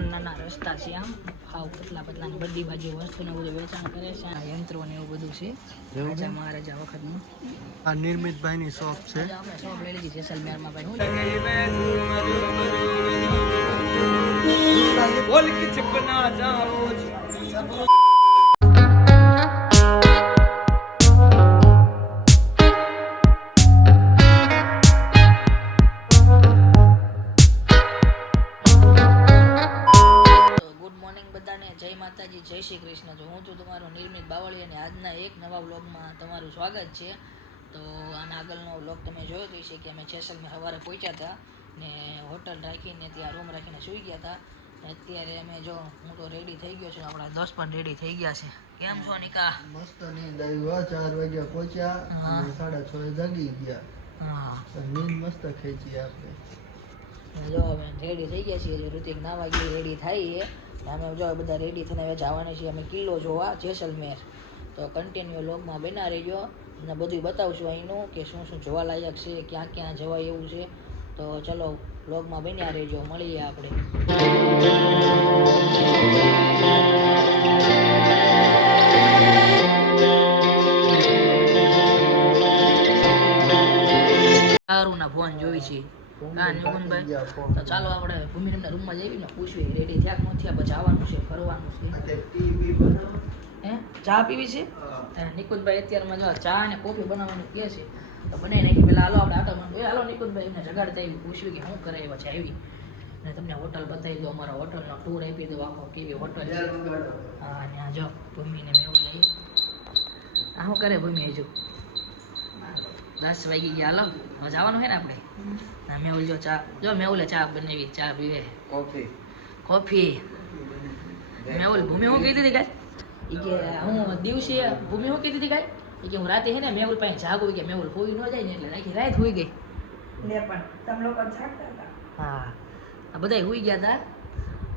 નાના રસ્તા છે આમ હાવ પતલા ને બધી બાજુ વસ્તુ ને બધું વેચાણ કરે છે. આ યંત્રો ને એવું બધું છે રાજા મહારાજા વખતનું. આ નિર્મિતભાઈની શોપ છે. આપણે શોપ લઈ લીધી જેસલમેરમાં ભાઈ. બોલ કે ચપના જાઓ જય માતાજી, જય શ્રી કૃષ્ણ. જો હું છું તમારો નિર્મિત બાવળી અને આજના એક નવા વ્લોગમાં તમારું સ્વાગત છે. તો આના આગળનો વ્લોગ તમે જોયો તો છે કે અમે જેસલમેર સવારે પહોંચ્યા હતા ને હોટલ રાખીને ત્યાં રૂમ રાખીને સૂઈ ગયા હતા. અત્યારે અમે જો હું તો રેડી થઈ ગયો છું, આપણા 10 પણ રેડી થઈ ગયા છે. કેમ છો નિકા? મસ્ત નીંદ આવી. 4 વાગ્યા પહોંચ્યા અને 6:30 જાગી ગયા. હા, નીંદ મસ્ત ખેંચી આપણે. જો અમે રેડી થઈ ગયા છીએ. ઋતિક ના વાગે રેડી થાય અમે જો બધા રેડી થઈને હવે જવાના છીએ અમે કિલ્લો જોવા જેસલમેર. તો કન્ટિન્યુ વ્લોગમાં બના રહેજો અને બધું બતાવશું અહીંનું કે શું શું જોવાલાયક છે, ક્યાં ક્યાં જવાય એવું છે. તો ચલો વ્લોગમાં બન્યા રહેજો, મળીએ આપણે. સારુંના ફોન જોઈ છે. હા નિકુંજભાઈ, તો ચાલો આપણે ભૂમિના રૂમમાં જઈએ ને પૂછવી રેડી થયા કે નથી પછી આવવાનું છે, ફરવાનું છે. હે ચા પીવી છે? નિકુંજભાઈ અત્યારમાં જો ચા અને કોફી બનાવવાનું કહે છે તો બનાવી નાખી. પેલા હાલો આપણે આટો માંડો. હાલો નિકુંજભાઈ એમને જગાડતા આવી પૂછ્યું કે શું કરે એવા છે આવી ને તમને હોટલ બતાવી દો, અમારા હોટલનો ટૂર આપી દો આખો કેવી હોટલ છે. હા ત્યાં જો ભૂમિને મેવું લઈ. આ શું કરે ભૂમિ? હજુ 10 વાગી ગયા. હાલો હવે જવાનું છે ને આપણે. ના મેહુલ જો ચા, જો મેહુલે ચા બનાવી, ચા પીવે. કોફી મેહુલ. ભૂમિ શું કીધી હતી કાંઈ કે હું દિવસે ભૂમિ શું કીધી હતી કાંઈ કે હું રાતે હે ને મેહુલ પાસે જાગું કે મેહુલ હોઈ ન જાય ને એટલે આખી રાત હોઈ ગઈ. હા આ બધા હોઈ ગયા હતા.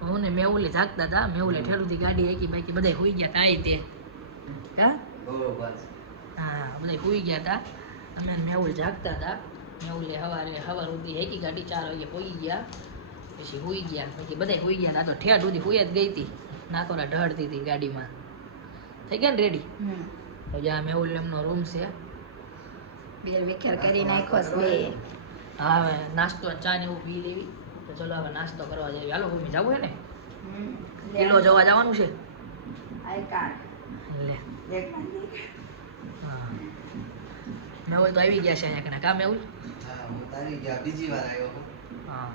હું ને મેહુલે જાગતા હતા. મેહુલે ઠેલુથી ગાડી આખી બાકી બધા હોઈ ગયા હતા. આ તે હા બધા હોઈ ગયા હતા. અમે મેહુલ જાગતા હતા. મેહુલે સવાર સુધી હેકી ગાડી 4 વાગે પહોંચી ગયા, પછી હોઈ ગયા. પછી બધા હોઈ ગયા. તો ઠેઠ સુધી હોઈ જ ગઈ હતી. નાકોરા ઢળતી હતી ગાડીમાં. થઈ ગયા ને રેડી? તો જ્યાં મેહુલ એમનો રૂમ છે. હા હવે નાસ્તો ચા ને એવું પી લેવી. તો ચલો હવે નાસ્તો કરવા જઈએ. હાલો ભૂમિ જવું છે ને કિલ્લો જોવા જવાનું છે. લે હા મેહુલ તો આવી ગયા છે અહીંયા કને. કા મેહુલ? બીજી વાર આવ્યો. હા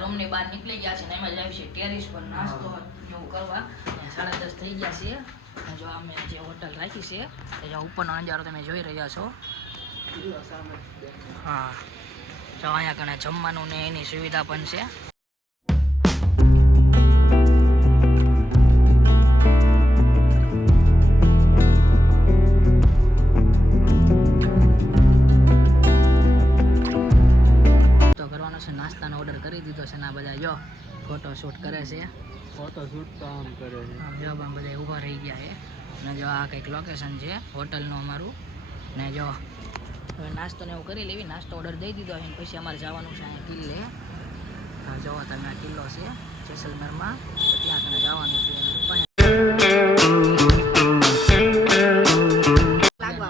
રૂમની બહાર નીકળી ગયા છે ને એમાં જ આવી છે ટેરિસ પર નાસ્તો એવું કરવા. 10:30 થઈ ગયા છે. જો અમે જે હોટલ રાખી છે એ ઉપરનો નજારો તમે જોઈ રહ્યા છો. હા જો અહીંયા કને જમવાનું ને એની સુવિધા પણ છે. નાસ્તાનો ઓર્ડર કરી દીધો છે. ના બધા જો ફોટો શૂટ કરે છે. ફોટોશૂટ તો આમ કરે છે. આમ જો બધા ઊભા રહી ગયા છે. ને જો આ કંઈક લોકેશન છે હોટલનું અમારું. ને જો હવે નાસ્તો ને એવું કરી લેવી. નાસ્તો ઓર્ડર દઈ દીધો છે પછી અમારે જવાનું છે અહીંયા કિલ્લે. જો તમે આ કિલ્લો છે જેસલમેરમાં, તો ત્યાં કને જવાનું છે.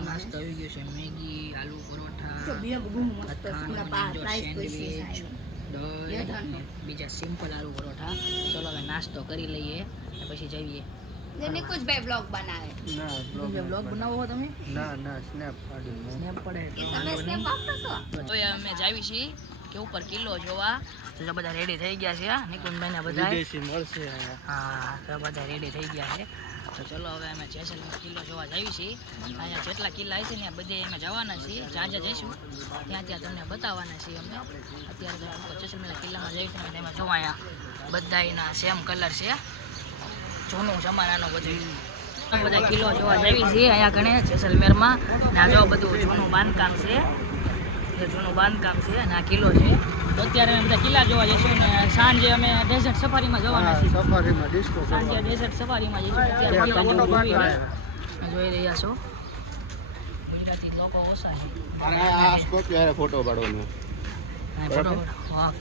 નાસ્તો આવી ગયો છે. મેગી, આલુ પરોઠા, સેન્ડવીચ, દહીં, બીજા સિમ્પલ આલુ પરોઠા. ચલો હવે નાસ્તો કરી લઈએ પછી જઈએ. નિકુંજભાઈ બ્લોગ બનાવે. ના બ્લોગ બનાવો છો તમે? ના સ્નેપ પાડી. સ્નેપ પડે તો અમે જાવી છીએ કે ઉપર કિલ્લો જોવા. તો બધા રેડી થઈ ગયા છે. નિકુંજભાઈ ને બધા મળશે. હા તો બધા રેડી થઈ ગયા છે. તો ચલો હવે અમે જેસલમેર કિલ્લો જોવા જાવી છીએ. અહીંયા જેટલા કિલ્લા છે ને બધે અમે જવાના છીએ. જ્યાં જ્યાં જઈશું ત્યાં ત્યાં તમને બતાવવાના છીએ અમે. અત્યારે તો જેસલમેર કિલ્લામાં જઈશું ને એમાં જોવા અહીંયા બધાના સેમ કલર છે. જૂનું જમાનાનું બધું બધા કિલ્લો જોવા જાવી છીએ અહીંયા કણે જેસલમેરમાં. ને આ જો બધું જૂનું બાંધકામ છે. જૂનું બાંધકામ છે અને આ કિલ્લો છે. તો અત્યારે અમે બધા કિલ્લા જોવા જઈશું ને સાંજે અમે ડેઝર્ટ સફારીમાં જવાના છીએ. સફારીમાં ડિસ્કો સાંજે ડેઝર્ટ સફારીમાં જઈશું. અત્યારે કિલ્લા જેવું જોઈ રહ્યા છો. ગુજરાતી લોકો ઓછા છે. આ સ્કોર્પિયો ફોટો પાડવાનો. ફોટો વાહ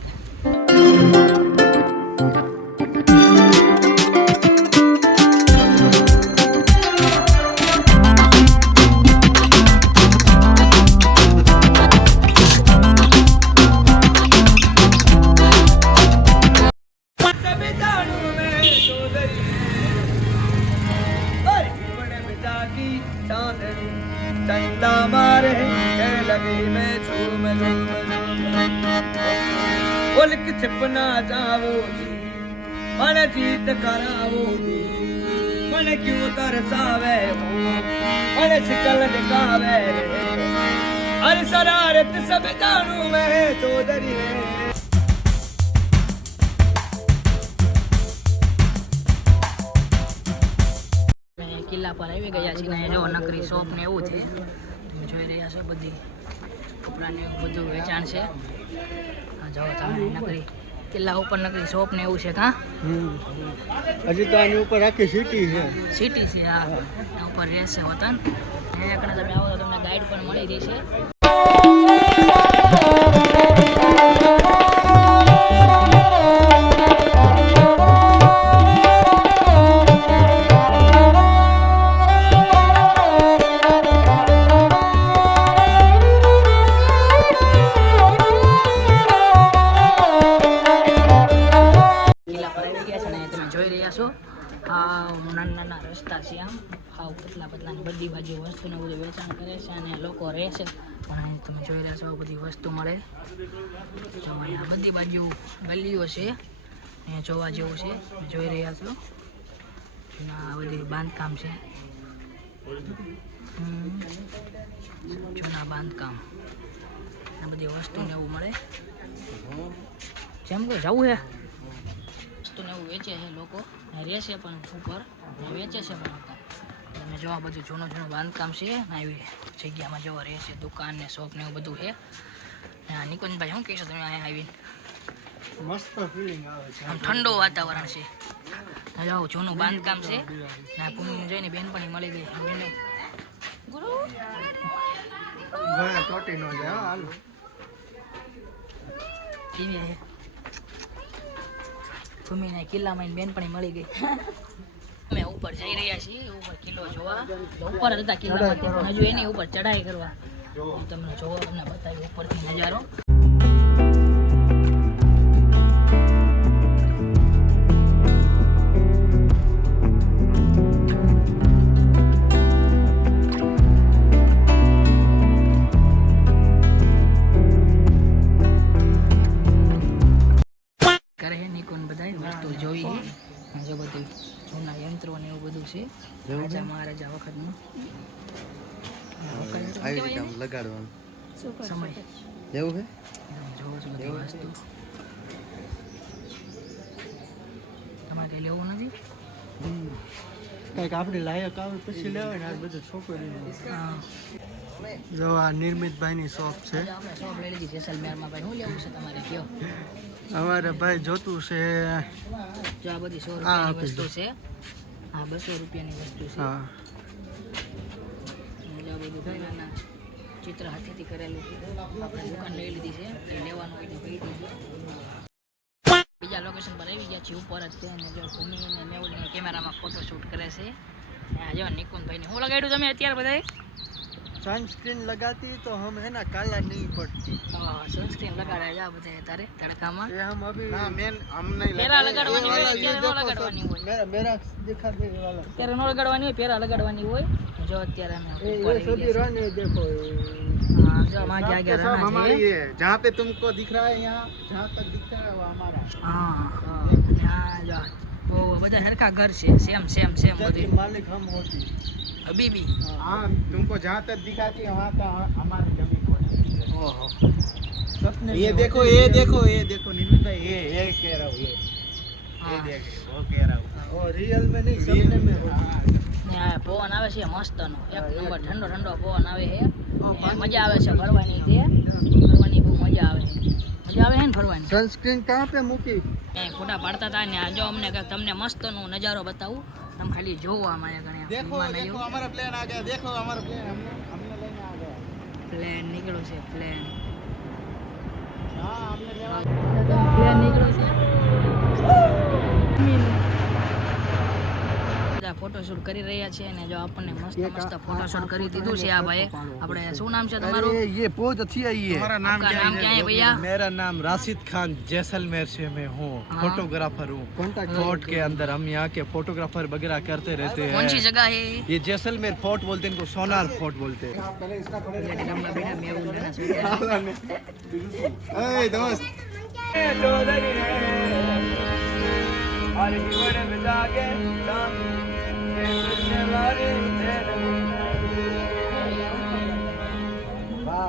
डंडा मारे के लगे मैं झूम झूम उल्क छिपना जावो जी मन जीत करावो जी मन क्यों तरसावे हो मन शिकल दिखावे अरे शरारत सब जानू मैं चौधरी है કિલ્લા પર આવી ગયા છીએ ને જો નકરી શોપ ને એવું છે તમે જોઈ રહ્યા છો બધી કપડાને એવું બધું વેચાણ છે હા જો તમે નકરી કિલ્લા ઉપર નકરી શોપ ને એવું છે કાં હજી તો આની ઉપર આખી સિટી છે. સિટી છે હા એના ઉપર રહેશે વતન એ કણે તમે આવો તો તમને ગાઈડ પણ મળી રહેશે. નાના નાના રસ્તા છે આમ હાવ પતલા પતલાની બધી બાજુ વસ્તુને બધું વેચાણ કરે છે અને લોકો રહે છે પણ અહીં તમે જોઈ રહ્યા છો આ બધી વસ્તુ મળે જો અહીંયા બધી બાજુ ગલીઓ છે અહીંયા જોવા જેવું છે તમે જોઈ રહ્યા છો જૂના બધી બાંધકામ છે જૂના બાંધકામ આ બધી વસ્તુને એવું મળે જેમ કે જવું છે વસ્તુને એવું વેચે છે લોકો રહેશે પણ ઉપર વેચે છે પણ તમે જો આ બધું જૂનું બાંધકામ છે ને આવી જગ્યામાં જોવા રહેશે દુકાન ને શોપ ને એવું બધું છે હા નિકુંજભાઈ શું કહેશો તમે અહીંયા આવીને મસ્ત ફિલિંગ આવે છે. આમ ઠંડુ વાતાવરણ છે જો જૂનું બાંધકામ છે ને આ ભૂમિને જોઈને બેનપણી મળી ગઈ ઘણા ચોટી નો જાય હા, હાલો. કેવી છે ભૂમિને કિલ્લામાં બેનપણી મળી ગઈ અમે ઉપર જઈ રહ્યા છીએ ઉપર કિલ્લો જોવા ઉપર હતા કિલ્લામાં પણ હજુ એની ઉપર ચઢાઈ કરવા હું તમને જોવા તમને બતાવી ઉપરથી નજારો કરે છે નિકુન બધાય વસ્તુ જોઈ જો બધું જૂના યંત્રો ને એવું બધું છે રાજા મહારાજા વખતનું આવી રીતે આમ લગાડવાનું સમય એવું છે. જોવો છો બધી વસ્તુ તમારે કંઈ લેવું નથી કંઈક આપણે લાયક આવે પછી લેવાય ને આ બધું છોકરીનું. હા જો આ નિર્મિતભાઈની શોપ છે. આજે આપણે શોપ લઈ લીધી જેસલમેરમાં ભાઈ શું લેવું છે તમારે કયો અમારે ભાઈ જોતું છે. જો આ બધી 100 હા, રૂપિયાની આપી વસ્તુ છે હા 200 રૂપિયાની વસ્તુ છે હા જો આ બધું નાના ચિત્ર હાથેથી કરેલું આપણે દુકાન લઈ લીધી છે કંઈ લેવાનું હોય તો કહી દીધું બીજા લોકેશન પર આવી ગયા છે ઉપર જ ત્યાં જો ભૂમિ અને મેહુલ ને કેમેરામાં ફોટોશૂટ કરે છે આ જો નિકુંજભાઈને હું લગાડ્યું તમે અત્યારે બધાએ સનસ્ક્રીન लगाती तो हम है ना काला नहीं पड़ती. હા સનસ્ક્રીન લગાડાય જા બધા તારે તડકામાં ये हम अभी ना मेन हम नहीं પેરા લગાડવાની હોય અત્યારે નો લગાડવાની હોય मेरा मेरा दिखा दे ये वाला. અત્યારે નો લગાડવાની હોય પેરા લગાડવાની હોય જો અત્યારે અમે ये ઉપર ये सभी આવી ગયા रन है देखो. છીએ. હા જો માં ગયા ગયા सब रहना हमारी चाहिए है जहाँ पे तुमको दिख रहा है यहाँ जहाँ तक दिखता है वो हमारा है. હા હા જો ઓ બધા હરખા ઘર છે સેમ સેમ સેમ इसके બધું मालिक हम होती. હબીબી हाँ तुमको जहाँ तक दिखाती है वहाँ का हमारी जमीन होती है. ઓહો सपने ये में देखो होती. ये देखो निर्मित भाई ये कह रहा हूँ ये हाँ। देख वो कह रहा हूँ. और रियल में नहीं सपने में होती. ને આ પવન આવે છે મસ્તનો એક નંબર ઠંડો ઠંડો પવન આવે છે ને મજા આવે છે ફરવાની તે ફરવાની બહુ મજા આવે છે મજા આવે છે ને ફરવાની सनस्क्रीन कहाँ पे मूकी. ક્યાંય ફોટા પાડતા હતા ને આ જો અમને કંઈક તમને મસ્તનો નજારો બતાવું તમે ખાલી જોવો અમારે ગણે देखो देखो हमारा प्लेन आ गया देखो हमारा प्लेन हमने लेने आ गया. પ્લેન નીકળ્યો છે પ્લેન हाँ हमने लेवा પ્લેન નીકળ્યો છે બધા ફોટોશૂટ કરી રહ્યા છે અને જો આપણને મસ્ત મસ્ત ફોટોશૂટ કરી દીધું છે આ ભાઈ. આપણે શું નામ છે તમારું? ये बहुत अच्छी आई है हमारा नाम आपका क्या नाम क्या है भैया? मेरा नाम राशिद खान जैसलमेर से मैं हूँ हाँ। फोटोग्राफर हूँ फोर्ट के अंदर हम यहाँ के फोटोग्राफर वगैरह करते रहते कौन सी हैं जगह है? ये जैसलमेर फोर्ट बोलते हैं इनको सोनार फोर्ट बोलते हैं ए दोस्त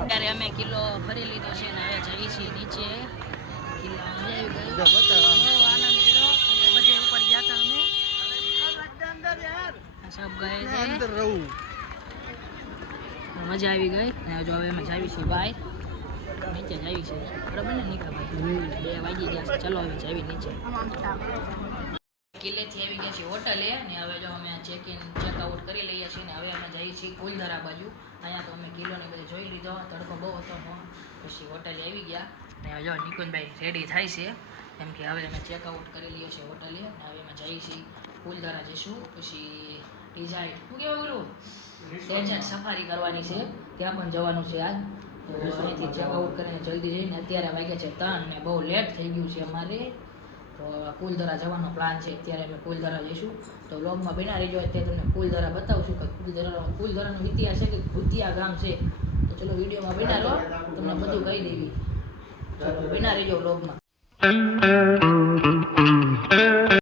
ત્યારે અમે કિલ્લો ફરી લીધો છે ને હવે જઈએ છીએ નીચે. કિલ્લામાં મજા આવી ગઈ. બહુ આનંદ કર્યો અને બધે ઉપર ગયા હતા અમે. આ સબ ગયે છે. મજા આવી ગઈ ને જો હવે અમે જાવી છીએ બહાર. નીચે જાવી છે બરાબર ને નિકા ભાઈ? 2 વાગી ગયા છે. ચલો હવે જાવી નીચે. કિલ્લેથી આવી ગયા છીએ હોટલે ને હવે જો અમે ચેકઆઉટ કરી લઈએ છીએ ને હવે અમે જઈએ છીએ કુલધરા બાજુ. અહીંયા તો અમે કિલ્લોને બધે જોઈ લીધો, તડકો બહુ હતો ને પછી હોટલે આવી ગયા ને હવે જો નિકુંજભાઈ રેડી થાય છે કેમ કે હવે અમે ચેકઆઉટ કરી લઈએ છીએ હોટલે ને હવે અમે જઈએ છીએ કુલધરા જઈશું. પછી ડિઝાઇન શું કહેવાય બોલું ડેઝર્ટ સફારી કરવાની છે ત્યાં પણ જવાનું છે આજ. તો અહીંથી ચેકઆઉટ કરીને જલ્દી જઈને અત્યારે વાગ્યા છે 3 ને બહુ લેટ થઈ ગયું છે અમારે. તો કુલધરા જવાનો પ્લાન છે. અત્યારે અમે કુલધરા જઈશું તો વ્લોગમાં બના રહીજો. અત્યારે તમને કુલધરા બતાવશું કે કુલધરાનો ઇતિહાસ છે કે ભૂતિયા ગામ છે. તો ચલો વિડીયોમાં બના રહો, તમને બધું કહી દેવી. ચલો બના રહીજો વ્લોગમાં.